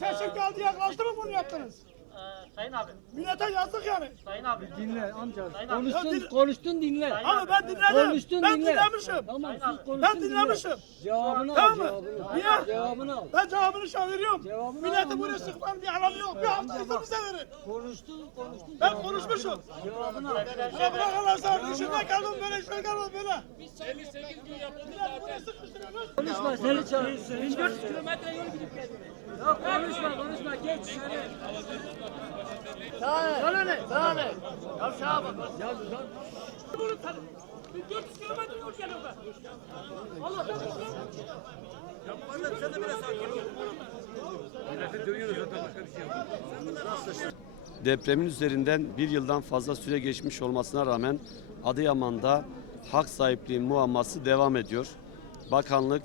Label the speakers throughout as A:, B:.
A: Seçim geldi yaklaştı mı bunu yaptınız?
B: Ee, sayın abi,
A: Millete yazdık yani.
B: sayın abi.
C: Dinle amca.
B: Sayın abi.
A: Ya
C: Konuştun,
A: din-
C: konuştun dinle.
B: Sayın
A: Abi ben dinledim.
C: Konuştun
A: ben
C: dinle.
A: dinlemişim.
C: Tamam
B: Sayın abi.
C: konuştun
A: Ben
C: dinle.
A: dinlemişim.
C: Cevabını
A: Tamam
C: al
A: mı?
C: cevabını.
A: Niye?
C: Cevabını al.
A: Ben cevabını şu an veriyorum.
C: Cevabını
A: Milleti
C: al,
A: buraya
C: amca.
A: sıkmanın bir anlamı yok. Bir hafta izin bize verin.
C: Konuştun konuştun.
A: Ben konuşmuşum.
C: Cevabını al.
A: Bana bırak Allah sana. Düşünme kaldım böyle şöyle kaldım böyle. Biz 58 gün yaptık zaten.
C: Konuşma seni çağır. 1400 kilometre yol gidip geldin. Ya konuşma konuşma geç seni.
D: Sana ne? Sana ne? Ya şuna bak.
C: Ya lan
A: 400 kilometre yol geliyor ben. Allah'tan korkuyorum.
E: Depremin üzerinden bir yıldan fazla süre geçmiş olmasına rağmen Adıyaman'da hak sahipliği muamması devam ediyor. Bakanlık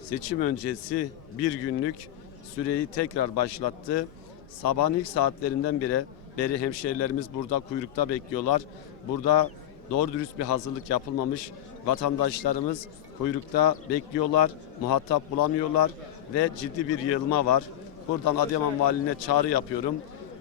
E: seçim öncesi bir günlük süreyi tekrar başlattı. Sabahın ilk saatlerinden beri, beri hemşehrilerimiz burada kuyrukta bekliyorlar. Burada doğru dürüst bir hazırlık yapılmamış. Vatandaşlarımız kuyrukta bekliyorlar, muhatap bulamıyorlar ve ciddi bir yığılma var. Buradan Adıyaman Valiliğine çağrı yapıyorum.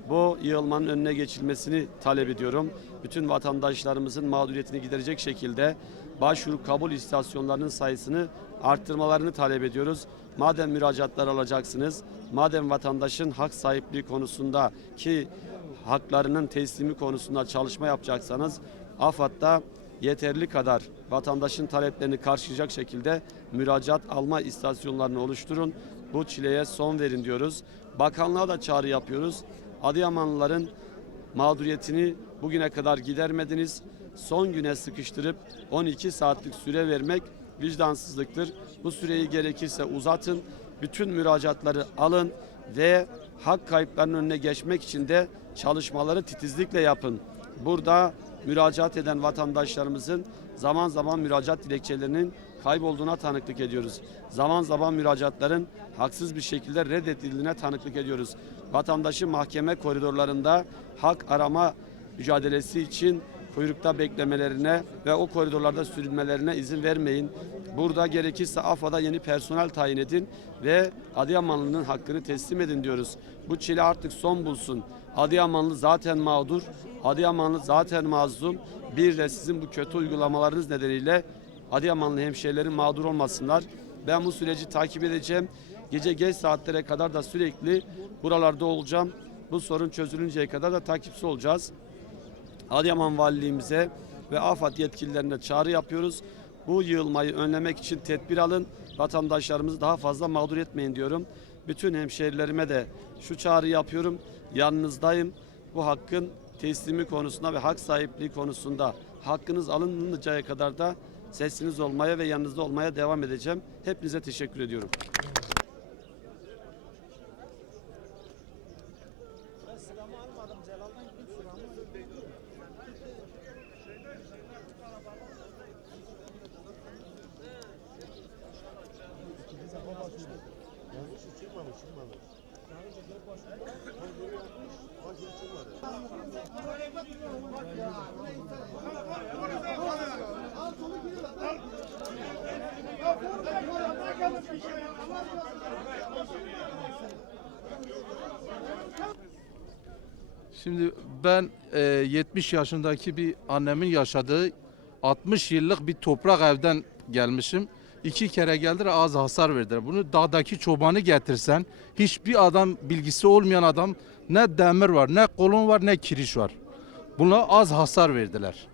E: Bu yığılmanın önüne geçilmesini talep ediyorum. Bütün vatandaşlarımızın mağduriyetini giderecek şekilde başvuru kabul istasyonlarının sayısını arttırmalarını talep ediyoruz. Madem müracaatlar alacaksınız, madem vatandaşın hak sahipliği konusunda ki haklarının teslimi konusunda çalışma yapacaksanız AFAD'da yeterli kadar vatandaşın taleplerini karşılayacak şekilde müracaat alma istasyonlarını oluşturun. Bu çileye son verin diyoruz. Bakanlığa da çağrı yapıyoruz. Adıyamanlıların mağduriyetini bugüne kadar gidermediniz. Son güne sıkıştırıp 12 saatlik süre vermek vicdansızlıktır. Bu süreyi gerekirse uzatın. Bütün müracaatları alın ve hak kayıplarının önüne geçmek için de çalışmaları titizlikle yapın. Burada müracaat eden vatandaşlarımızın zaman zaman müracaat dilekçelerinin kaybolduğuna tanıklık ediyoruz. Zaman zaman müracaatların haksız bir şekilde reddedildiğine tanıklık ediyoruz. Vatandaşı mahkeme koridorlarında hak arama mücadelesi için kuyrukta beklemelerine ve o koridorlarda sürünmelerine izin vermeyin. Burada gerekirse AFA'da yeni personel tayin edin ve Adıyamanlı'nın hakkını teslim edin diyoruz. Bu çile artık son bulsun. Adıyamanlı zaten mağdur, Adıyamanlı zaten mazlum. Bir de sizin bu kötü uygulamalarınız nedeniyle Adıyamanlı hemşehrilerin mağdur olmasınlar. Ben bu süreci takip edeceğim. Gece geç saatlere kadar da sürekli buralarda olacağım. Bu sorun çözülünceye kadar da takipçi olacağız. Adıyaman Valiliğimize ve AFAD yetkililerine çağrı yapıyoruz. Bu yığılmayı önlemek için tedbir alın. Vatandaşlarımızı daha fazla mağdur etmeyin diyorum. Bütün hemşehrilerime de şu çağrı yapıyorum. Yanınızdayım. Bu hakkın teslimi konusunda ve hak sahipliği konusunda hakkınız alınıncaya kadar da sesiniz olmaya ve yanınızda olmaya devam edeceğim. Hepinize teşekkür ediyorum.
F: Şimdi ben e, 70 yaşındaki bir annemin yaşadığı 60 yıllık bir toprak evden gelmişim. İki kere geldiler az hasar verdiler. Bunu dağdaki çobanı getirsen hiçbir adam bilgisi olmayan adam ne demir var ne kolon var ne kiriş var. Buna az hasar verdiler.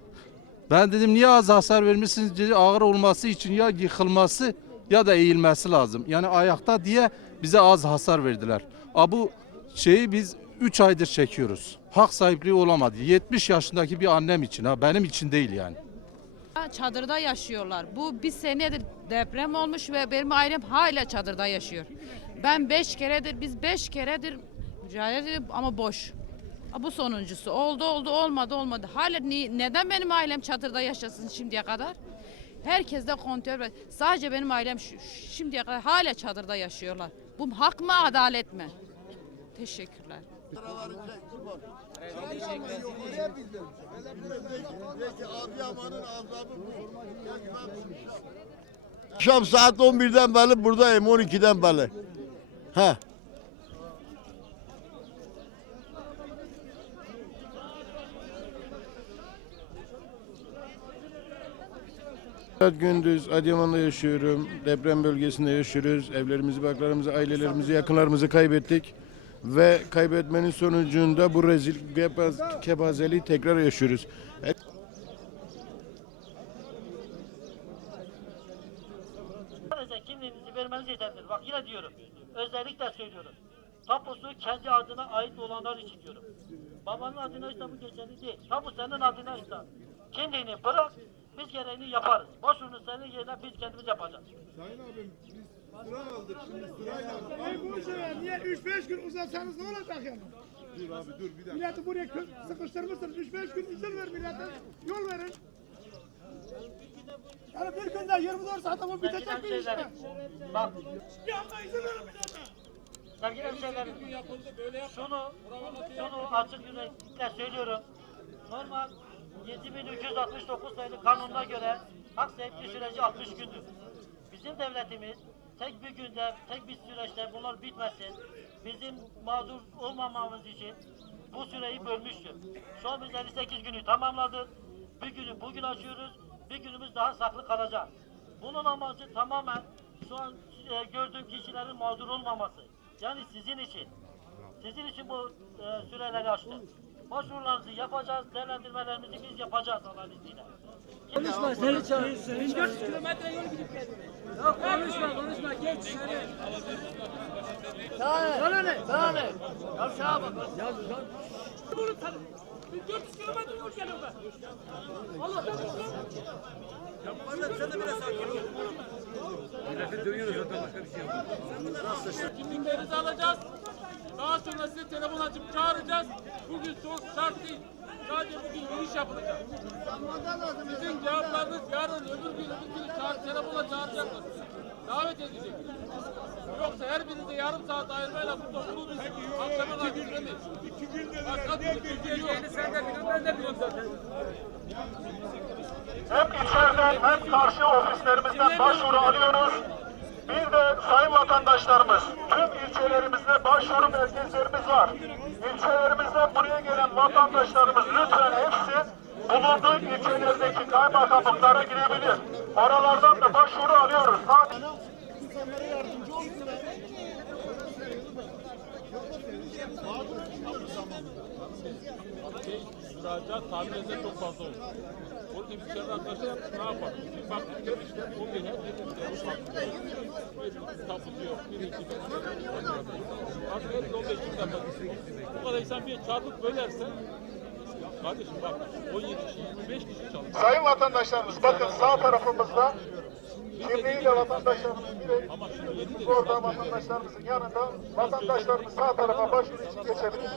F: Ben dedim niye az hasar vermişsiniz dedi ağır olması için ya yıkılması ya da eğilmesi lazım. Yani ayakta diye bize az hasar verdiler. A bu şeyi biz 3 aydır çekiyoruz. Hak sahipliği olamadı. 70 yaşındaki bir annem için ha benim için değil yani.
G: Çadırda yaşıyorlar. Bu bir senedir deprem olmuş ve benim ailem hala çadırda yaşıyor. Ben beş keredir, biz beş keredir mücadele edip ama boş. Bu sonuncusu. Oldu oldu olmadı olmadı. Hala ni- neden benim ailem çadırda yaşasın şimdiye kadar? Herkes de ve sadece benim ailem şu- şimdiye kadar hala çadırda yaşıyorlar. Bu hak mı adalet mi? Teşekkürler var.
D: Akşam saat 11'den beri buradayım, 12'den beri. Ha.
B: Saat gündüz Adıyaman'da yaşıyorum. Deprem bölgesinde yaşıyoruz. Evlerimizi, baklarımızı, ailelerimizi, yakınlarımızı kaybettik. Ve kaybetmenin sonucunda bu rezil kepaz, kepazeliği tekrar yaşıyoruz.
H: Sadece kimliğinizi vermeniz yeterlidir. Bak yine diyorum. Özellikle söylüyorum. Tapusu kendi adına ait olanlar için diyorum. Babanın adına işte bu geçerli değil. Tapu senin adına işte. Kimliğini bırak, biz gereğini yaparız. Başvurunu senin yerine biz kendimiz yapacağız.
A: Ey bu sefer niye 3-5 gün uzatsanız ne olacak yani? Dur abi dur bir dakika. Milleti buraya sıkıştırmışsınız. 3-5 gün izin ver millete. Yol verin. Yani bir günde 24 saat ama bitecek bir iş mi?
H: hemşehrilerim, Bak,
A: Bir anda izin verin millete.
H: sevgili hemşehrilerim, şunu, şunu açık yüreklilikle söylüyorum. Normal 7369 sayılı kanununa göre hak sahipliği süreci 60 gündür. Bizim devletimiz tek bir günde, tek bir süreçte bunlar bitmesin. Bizim mağdur olmamamız için bu süreyi bölmüştür. Şu an biz 58 günü tamamladık. Bir günü bugün açıyoruz. Bir günümüz daha saklı kalacak. Bunun amacı tamamen şu an e, gördüğüm kişilerin mağdur olmaması. Yani sizin için. Sizin için bu e, süreleri açtık. Başvurularınızı yapacağız, değerlendirmelerimizi biz yapacağız Allah'ın izniyle.
C: Konuşma seni çağır. 1400 kilometre yol gidip geldim. Ya konuşma konuşma geç seni.
D: Sana ne? Sana ne? Ne? Yavşağa bak.
C: Bunu tanı. 1400 kilometre yol geliyorum ben. Allah'tan korkma.
I: Kimliklerinizi alacağız. Daha sonra size telefon açıp çağıracağız. Bugün son şart değil. Sadece bugün giriş yapılacak. Sizin cevaplarınız yarın öbür gün öbür gün çağır, telefonla çağıracaklar. Davet edecek. Yoksa her birinize yarım saat ayırmayla burada bulunuruz. Akşama kadar yürümeyiz. Başka türlü Türkiye yok. Sen de biliyorsun ben de biliyorum zaten.
J: Hem içeriden hem karşı ofislerimizden başvuru alıyoruz. Bir de sayın vatandaşlarımız, tüm ilçelerimizde başvuru merkezlerimiz var. İlçelerimizden buraya gelen vatandaşlarımız lütfen hepsi bulunduğu ilçelerdeki kaymakamlıklara girebilir. Oralardan da başvuru alıyoruz. Sadece
I: müracaat tahmininde çok fazla olur. Onun için içeride arkadaşlar ne yapalım? Bir baktık ki işte o bir her bir tapusu yok. Bir iki bir. Artık her 15 gün yapalım. Bir çarpıp bölerse Kardeşim bak 17 kişi 25 kişi çalışıyor.
J: sayın vatandaşlarımız bakın sağ tarafımızda kimliğiyle vatandaşlarımız direkt
I: Ama şimdi 7 de
J: Orada vatandaşlarımızın yanında vatandaşlarımız sağ tarafa başvuru için geçebilir.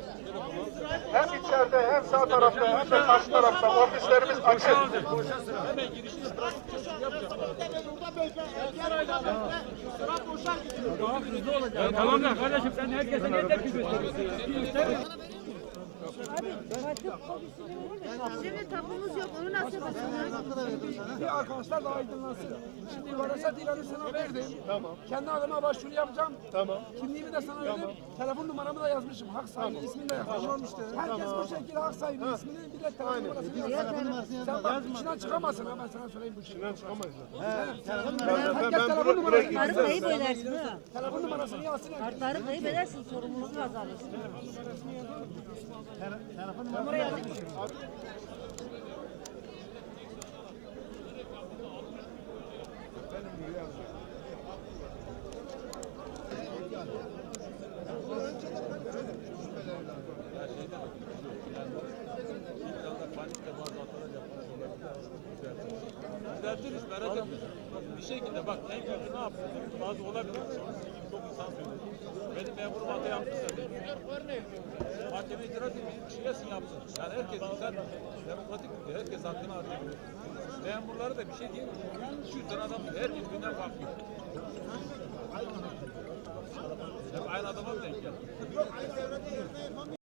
J: Hem içeride hem sağ tarafta hem de karşı tarafta ofislerimiz açık.
C: Tamam da kardeşim sen herkese ne tepki gösteriyorsun?
K: Şimdi tapumuz yok. Onu nasıl yapacağız?
A: Bir arkadaşlar da aydınlansın. Şimdi varasa ilanı sana verdim. Tamam. Kendi adıma başvuru yapacağım. Tamam. Kimliğimi de sana verdim. Telefon numaramı da yazmışım. Hak sahibi ismini de yazmışım. Herkes bu şekilde hak sahibi ismini de telefon numarasını
K: Kartları.
A: Telefon numarasını yazsın.
K: Kartları kayıp edersin. Sorumluluğunu?
I: Düzeltiriz merak. Bir şekilde bak en kötü ne yapsın? Bazı olabilir. Çok insan söylüyor. Benim memurum hata yapmışsa mahkeme itiraz edeyim, şiyesin yapsın. Yani herkes güzel, demokratik ülke. Herkes hakkını arıyor. Memurları da bir şey değil. 300 tane adam, her birbirinden farklı. Hep aynı adama mı denk geldi?